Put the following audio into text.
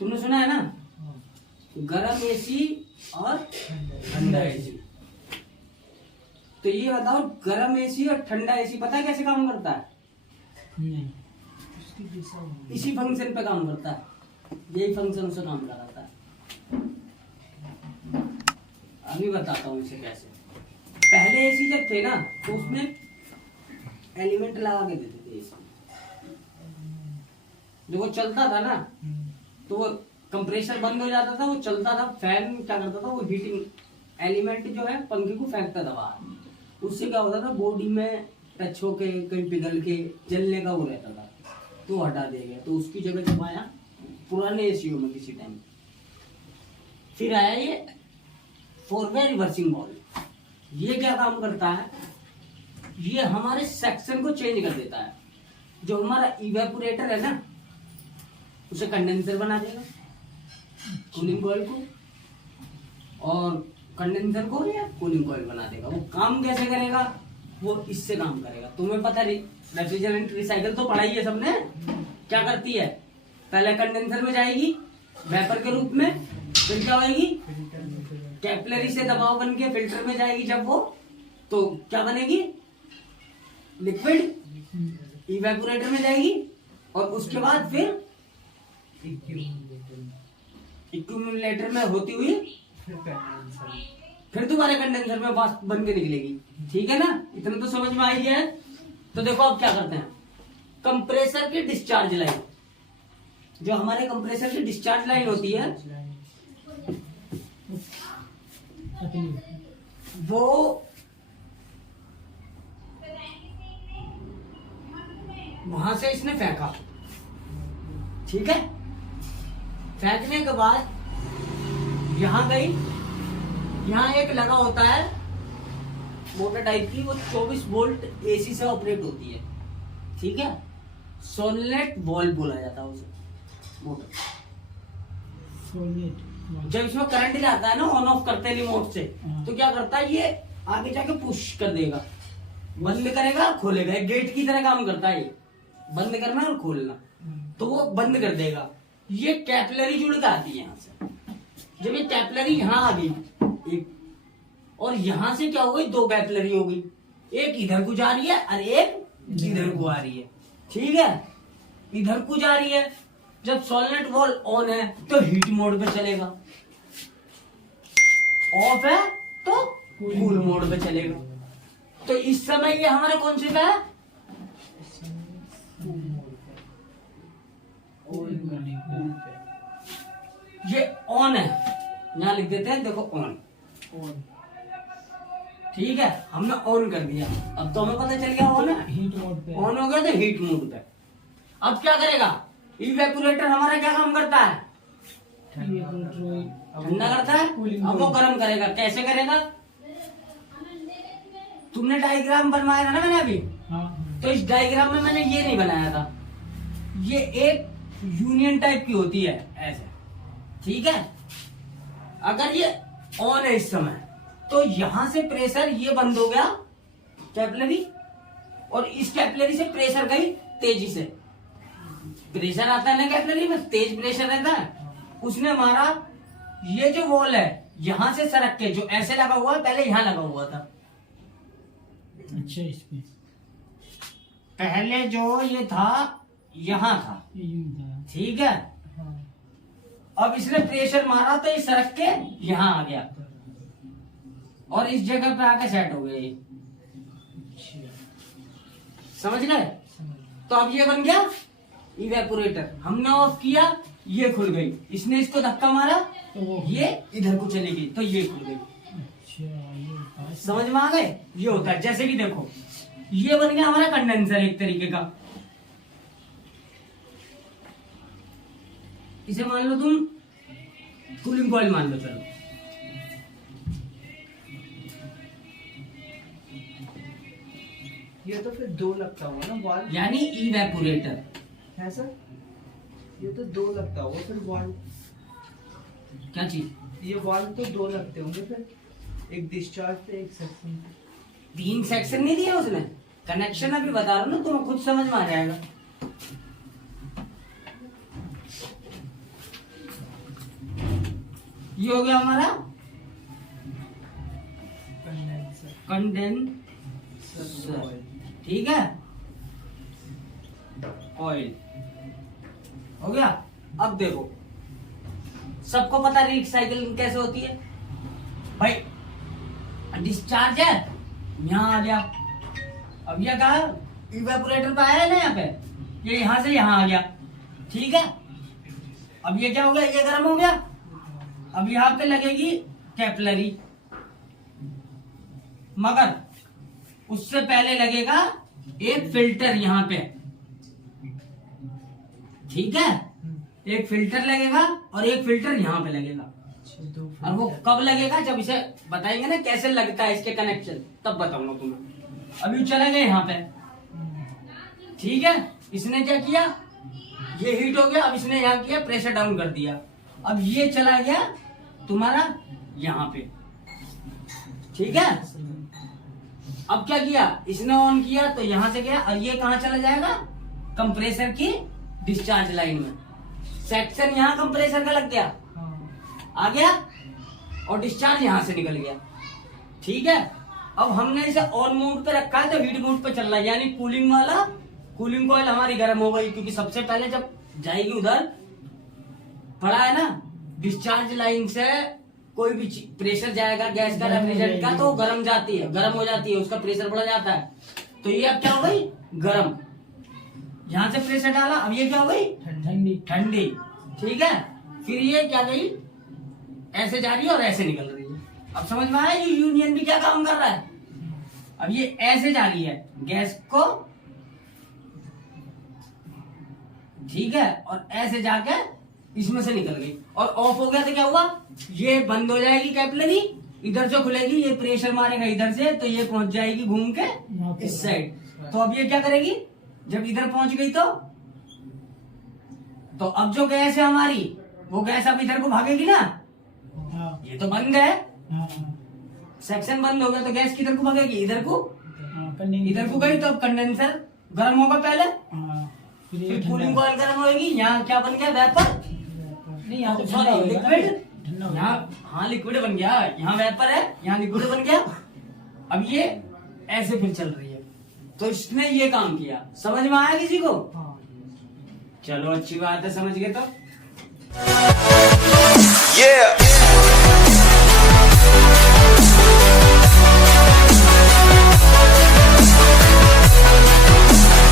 तुमने सुना है ना, गरम एसी और ठंडा एसी। तो ये बताओ गरम एसी और ठंडा एसी पता है कैसे काम करता है? नहीं। इसी फंक्शन पे काम करता है, यही फंक्शन उसे काम कराता है। अभी बताता हूँ इसे कैसे। पहले एसी जब थे ना तो उसमें एलिमेंट लगा के देते थे एसी, जब वो चलता था ना तो वो कंप्रेसर बंद हो जाता था, वो चलता था, फैन क्या करता था, वो हीटिंग एलिमेंट जो है पंखे को फेंकता था बाहर। उससे क्या होता था, बॉडी में टच होके कहीं पिघल के जलने का वो रहता था, तो हटा दिया गया। तो उसकी जगह जब आया पुराने एसीओ में किसी टाइम, फिर आया ये 4-वे रिवर्सिंग बॉल। ये क्या काम करता है, ये हमारे सेक्शन को चेंज कर देता है। जो हमारा इवेपोरेटर है ना उसे कंडेंसर बना देगा, कूलिंग कॉइल को, और कंडेंसर को या कूलिंग कॉइल बना देगा। वो काम कैसे करेगा, वो इससे काम करेगा। तुम्हें पता है रेफ्रिजरेंट रिसाइकल तो पढ़ा ही है सबने। क्या करती है, पहले कंडेंसर में जाएगी वेपर के रूप में, फिर क्या होगी, कैपिलरी से दबाव बन के फिल्टर में जाएगी। जब वो तो क्या बनेगी, लिक्विड इवेपोरेटर में जाएगी, और उसके बाद फिर एक्यूमुलेटर में होती हुई फिर दोबारा कंडेंसर में वाष्प बन के निकलेगी। ठीक है ना, इतना तो समझ में आ गया है। तो देखो अब क्या करते हैं, कंप्रेसर की डिस्चार्ज लाइन, जो हमारे कंप्रेसर की डिस्चार्ज लाइन होती है वो वहां से इसने फेंका, ठीक है। फेंकने के बाद यहां गई, यहां एक लगा होता है मोटर टाइप की, वो 24 वोल्ट एसी से ऑपरेट होती है, ठीक है। सोलनेट वॉल्व बोला जाता है उसे, मोटर। जब इसमें करंट जाता है ना ऑन ऑफ करते हैं रिमोट से, तो क्या करता है, ये आगे जाके पुश कर देगा, बंद करेगा खोलेगा, एक गेट की तरह काम करता है। ये बंद करना और खोलना, तो वो बंद कर देगा। ये कैपिलरी जुड़ के आती है यहाँ से। जब ये कैपिलरी यहाँ आ गई एक, और यहाँ से क्या हो गई, 2 कैपिलरी हो गई, एक इधर को जा रही है और एक इधर को आ रही है, ठीक है। इधर को जा रही है, जब सोलनेट वॉल्व ऑन है तो हीट मोड पे चलेगा, ऑफ है तो कूल मोड पे चलेगा। तो इस समय ये हमारे कौन से पे है, ये ऑन है, यहां लिख देते हैं, देखो ऑन, ठीक है। हमने ऑन कर दिया, अब तो हमें पता चल गया ऑन है, हीट मोड पे ऑन हो गया तो हीट मोड पे। अब क्या करेगा, इवेपोरेटर हमारा क्या काम करता है, ठंडा करता है, अब वो गर्म करेगा। कैसे करेगा, तुमने डायग्राम बनवाया था ना मैंने अभी, तो इस डायग्राम में मैंने ये नहीं बनाया था, ये एक यूनियन टाइप की होती है ऐसे, ठीक है। अगर ये ऑन है इस समय, तो यहां से प्रेशर ये बंद हो गया कैपिलरी, और इस कैपिलरी से प्रेशर गई तेजी से, प्रेशर आता है ना कैपिलरी में, तेज प्रेशर रहता है, उसने मारा ये जो वॉल है यहां से सरक के, जो ऐसे लगा हुआ है पहले यहां लगा हुआ था, अच्छा, इसमें पहले जो ये था यहां था, ठीक है। अब इसने प्रेशर मारा तो ये सरक के यहां आ गया, और इस जगह पे आके सेट हो गया ये, समझ गए। तो अब ये बन गया इवेपोरेटर, हमने ऑफ किया, ये खुल गई, इसने इसको धक्का मारा तो ये इधर को चली गई, तो ये खुल गई। समझ में आ गए, ये होता है। जैसे कि देखो ये बन गया हमारा कंडेंसर एक तरीके का, इसे मान लो तुम कूलिंग कॉइल मान लो, चलो ये तो फिर 2 लगता होगा ना वाल्व, यानी इवेपोरेटर है सर। ये तो 2 लगता होगा फिर वाल्व, क्या चीज, ये वाल्व तो 2 लगते होंगे फिर, एक डिस्चार्ज पे एक सेक्शन पे। 3 सेक्शन नहीं दिया उसने, कनेक्शन अभी बता रहा हूं ना, तुम्हें खुद समझ में आ जाएगा। ये हो गया हमारा कंडेंसर कंडेंसर, ठीक है, ऑयल हो गया। अब देखो, सबको पता है रिसाइकलिंग कैसे होती है भाई। डिस्चार्ज है, यहाँ आ गया, अब ये कहा इवेपोरेटर पे आया है ना, यहाँ पे ये यहाँ से यहाँ आ गया, ठीक है। अब ये क्या हो गया, ये गर्म हो गया। अब यहाँ पे लगेगी कैपिलरी, मगर उससे पहले लगेगा एक फिल्टर यहाँ पे, ठीक है। एक फिल्टर लगेगा और एक फिल्टर यहाँ पे लगेगा। और वो कब लगेगा, जब इसे बताएंगे ना कैसे लगता है इसके कनेक्शन, तब बताऊंगा तुम्हें। अभी चला गया यहाँ पे, ठीक है। इसने क्या किया, ये हीट हो गया। अब इसने यहाँ किया, प्रेशर डाउन कर दिया। अब ये चला गया तुम्हारा यहाँ पे, ठीक है। अब क्या किया, इसने ऑन किया तो यहाँ से गया, और ये कहाँ चला जाएगा, कंप्रेसर की डिस्चार्ज लाइन में। सेक्शन यहाँ कंप्रेसर का लग गया, आ गया, और डिस्चार्ज यहाँ से निकल गया, ठीक है। अब हमने इसे ऑन मोड पे रखा है तो हीट मोड पे चल रहा है, यानी कूलिंग वाला, कूलिंग कॉइल हमारी गर्म हो गई, क्योंकि सबसे पहले जब जाएगी उधर, पड़ा है ना, डिस्चार्ज लाइन से कोई भी प्रेशर जाएगा गैस का, रेफ्रिजरेंट का, तो गर्म जाती है, गर्म हो जाती है, उसका प्रेशर बढ़ जाता है। तो ये अब क्या हो गई, गर्म, यहाँ से प्रेशर डाला, अब ये क्या हो गई, ठंडी ठंडी, ठीक है। फिर ये क्या गई, ऐसे जा रही है और ऐसे निकल रही है। अब समझ में आया ये यूनियन भी क्या काम कर रहा है। अब ये ऐसे जा रही है गैस को, ठीक है, और ऐसे जाके इसमें से निकल गई, और ऑफ हो गया तो क्या हुआ, ये बंद हो जाएगी कैपिलरी, इधर जो खुलेगी ये प्रेशर मारेगा इधर से, तो ये पहुंच जाएगी घूम के इस साइड। तो अब ये क्या करेगी, जब इधर पहुंच गई तो अब जो गैस है हमारी, वो गैस अब इधर को भागेगी ना, हाँ ये तो बंद है, हाँ सेक्शन बंद हो गया, तो गैस किधर को भागेगी, इधर को, हाँ, इधर को गई तो अब कंडेंसर गर्म होगा पहले, हाँ, फिर कूलिंग कॉइल गर्म होगी, यहाँ क्या बन गया, वेपर, नहीं यहाँ तो सॉरी ठंडा होगा, लिक्विड, ठंडा होगा। यहाँ हाँ लिक्विड बन गया, यहाँ वेपर है, यहाँ लिक्विड बन गया। अब ये ऐसे फिर चल रही है, तो इसने ये काम किया। समझ में आया किसी को, हाँ चलो अच्छी बात है, समझ गए तो। Yeah.